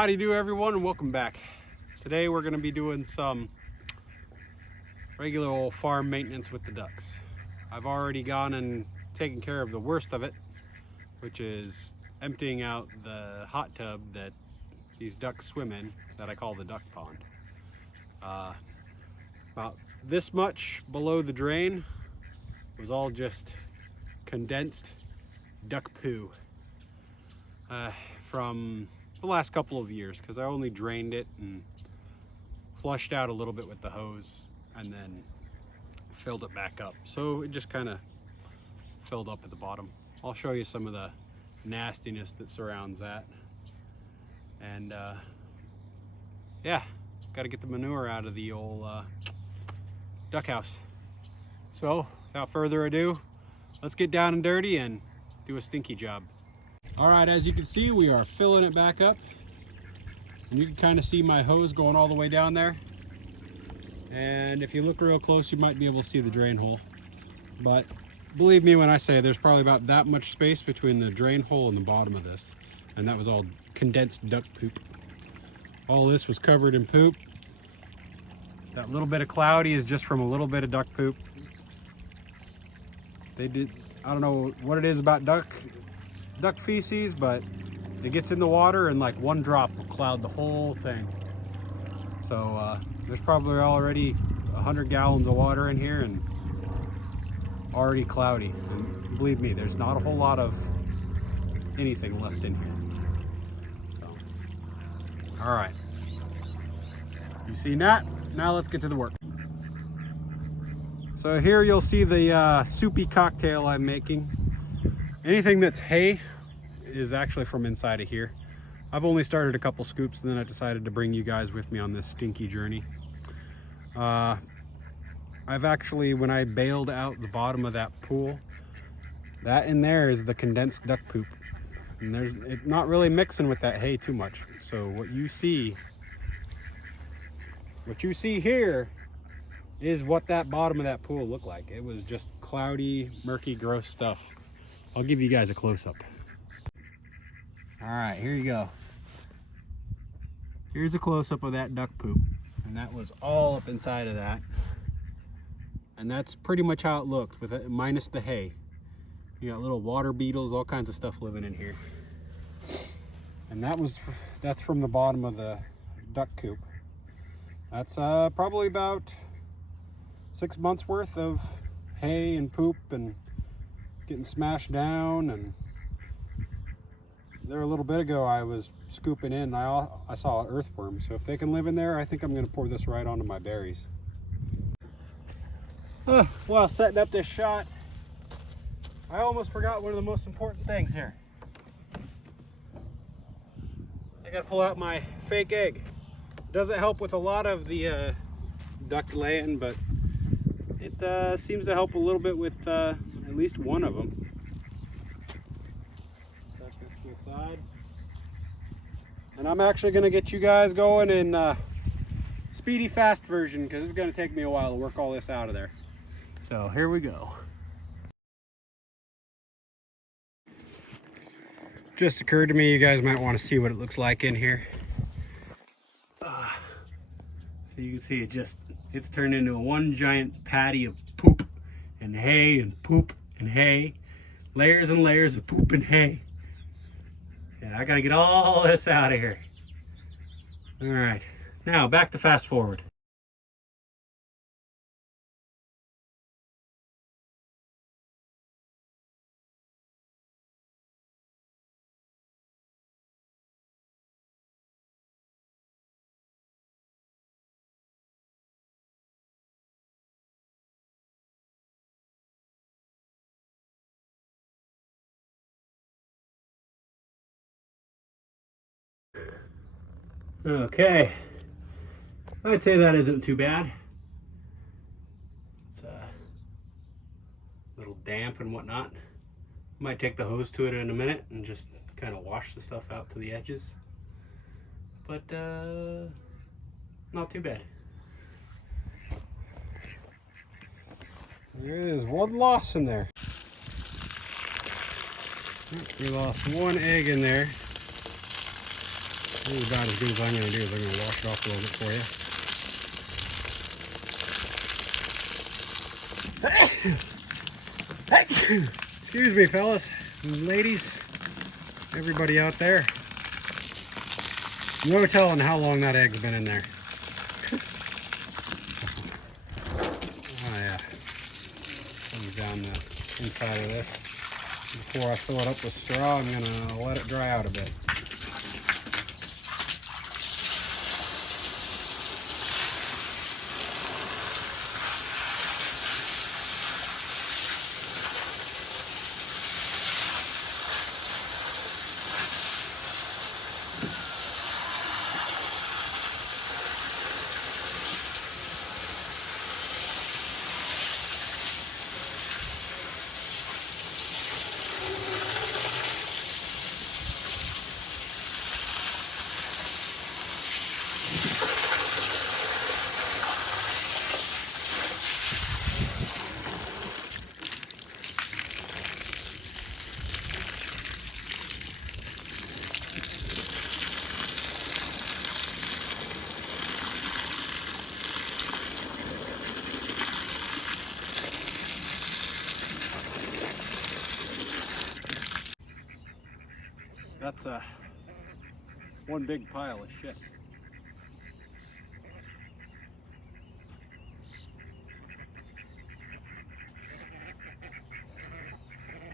Howdy do everyone, and welcome back. Today we're going to be doing some regular old farm maintenance with the ducks. I've already gone and taken care of the worst of it, which is emptying out the hot tub that these ducks swim in, that I call the duck pond. About this much below the drain was all just condensed duck poo from the last couple of years, because I only drained it and flushed out a little bit with the hose and then filled it back up. So it just kind of filled up at the bottom. I'll show you some of the nastiness that surrounds that. And yeah, got to get the manure out of the old duck house. So without further ado, let's get down and dirty and do a stinky job. All right, as you can see, we are filling it back up. And you can kind of see my hose going all the way down there. And if you look real close, you might be able to see the drain hole. But believe me when I say there's probably about that much space between the drain hole and the bottom of this. And that was all condensed duck poop. All this was covered in poop. That little bit of cloudy is just from a little bit of duck poop. I don't know what it is about duck feces, but it gets in the water and like one drop will cloud the whole thing. So there's probably already 100 gallons of water in here and already cloudy. And believe me, there's not a whole lot of anything left in here. So, all right. You seen that? Now let's get to the work. So here you'll see the soupy cocktail I'm making. Anything that's hay is actually from inside of here. I've only started a couple scoops and then I decided to bring you guys with me on this stinky journey. I've actually, when I bailed out the bottom of that pool, that in there is the condensed duck poop. And it's not really mixing with that hay too much. So what you see here is what that bottom of that pool looked like. It was just cloudy, murky, gross stuff. I'll give you guys a close-up. All right, here you go. Here's a close-up of that duck poop. And that was all up inside of that. And that's pretty much how it looked, with it, minus the hay. You got little water beetles, all kinds of stuff living in here. And that's from the bottom of the duck coop. That's probably about 6 months worth of hay and poop and getting smashed down. And there a little bit ago I was scooping in and I saw an earthworm. So if they can live in there, I think I'm going to pour this right onto my berries. While setting up this shot, I almost forgot one of the most important things here. I got to pull out my fake egg. It doesn't help with a lot of the duck laying, but it seems to help a little bit with at least one of them. Set this to the side. And I'm actually going to get you guys going in speedy fast version, because it's going to take me a while to work all this out of there. So here we go. Just occurred to me you guys might want to see what it looks like in here. So you can see it's turned into one giant patty of poop and hay and poop and hay. Layers and layers of poop and hay. Yeah, I gotta get all this out of here. All right, now back to fast forward. Okay, I'd say that isn't too bad. It's a little damp and whatnot. Might take the hose to it in a minute and just kind of wash the stuff out to the edges. But not too bad. There is one loss in there. We lost one egg in there. This is about as good as I'm going to do is I'm going to wash it off a little bit for you. Excuse me, fellas and ladies, everybody out there. No telling how long that egg's been in there. Oh yeah. Comes down the inside of this. Before I fill it up with straw, I'm going to let it dry out a bit. That's one big pile of shit.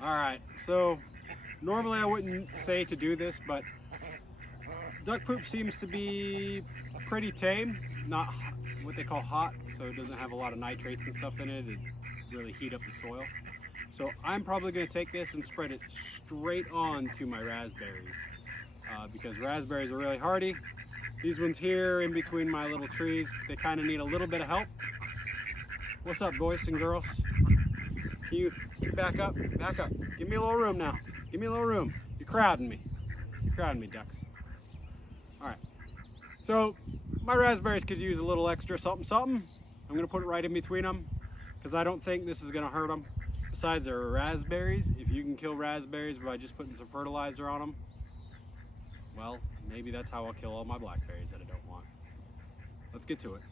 Alright, so normally I wouldn't say to do this, but duck poop seems to be pretty tame, not what they call hot, so it doesn't have a lot of nitrates and stuff in it. It really heat up the soil. So I'm probably going to take this and spread it straight on to my raspberries because raspberries are really hardy. These ones here in between my little trees, they kind of need a little bit of help. What's up, boys and girls? Can you back up? Back up. Give me a little room now. Give me a little room. You're crowding me. You're crowding me, ducks. All right. So my raspberries could use a little extra something something. I'm going to put it right in between them because I don't think this is going to hurt them. Besides, they're raspberries. If you can kill raspberries by just putting some fertilizer on them, well, maybe that's how I'll kill all my blackberries that I don't want. Let's get to it.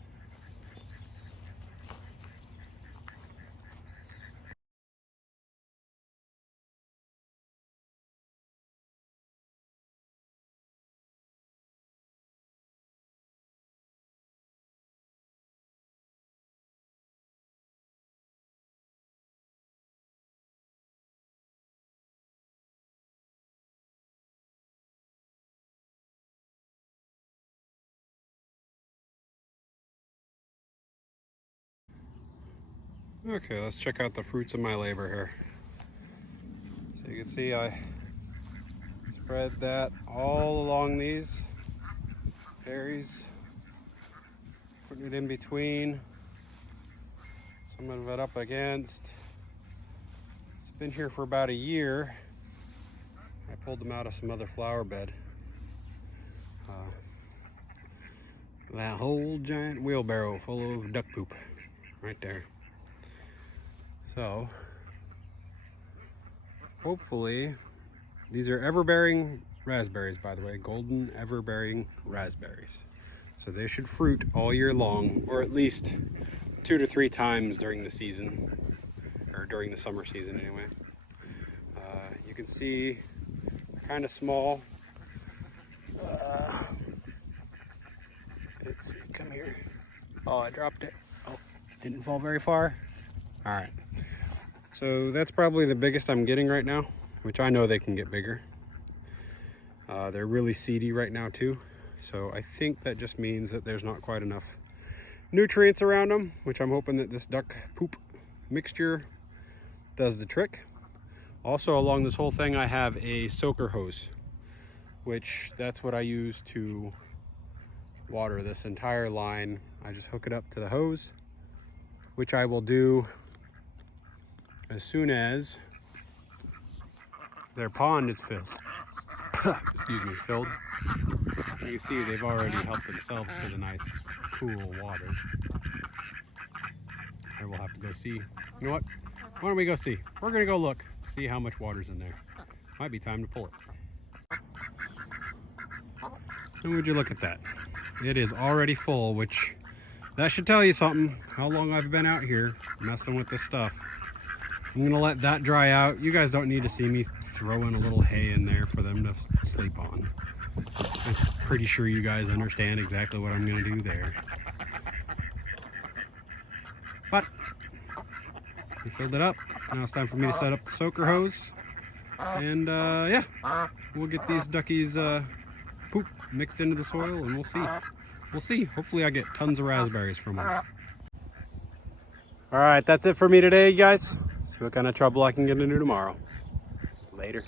Okay, let's check out the fruits of my labor here. So you can see I spread that all along these berries, putting it in between, some of it up against. It's been here for about a year. I pulled them out of some other flower bed. That whole giant wheelbarrow full of duck poop right there. So hopefully, these are ever-bearing raspberries, by the way, golden ever-bearing raspberries. So they should fruit all year long, or at least 2 to 3 times during the season, or during the summer season anyway. You can see kind of small. Let's see, come here. Oh, I dropped it. Oh, didn't fall very far. All right. So that's probably the biggest I'm getting right now, which I know they can get bigger. They're really seedy right now too. So I think that just means that there's not quite enough nutrients around them, which I'm hoping that this duck poop mixture does the trick. Also along this whole thing, I have a soaker hose, which that's what I use to water this entire line. I just hook it up to the hose, which I will do as soon as their pond is filled. Excuse me, filled. You can see they've already helped themselves to the nice, cool water. And we'll have to go see. You know what? Why don't we go see? We're gonna go look, see how much water's in there. Might be time to pull it. And would you look at that? It is already full, which that should tell you something, how long I've been out here messing with this stuff. I'm gonna let that dry out. You guys don't need to see me throwing a little hay in there for them to sleep on. I'm pretty sure you guys understand exactly what I'm gonna do there. But we filled it up. Now it's time for me to set up the soaker hose. And yeah, we'll get these duckies poop mixed into the soil and we'll see. We'll see. Hopefully I get tons of raspberries from them. All right, that's it for me today, you guys. See what kind of trouble I can get into tomorrow. Later.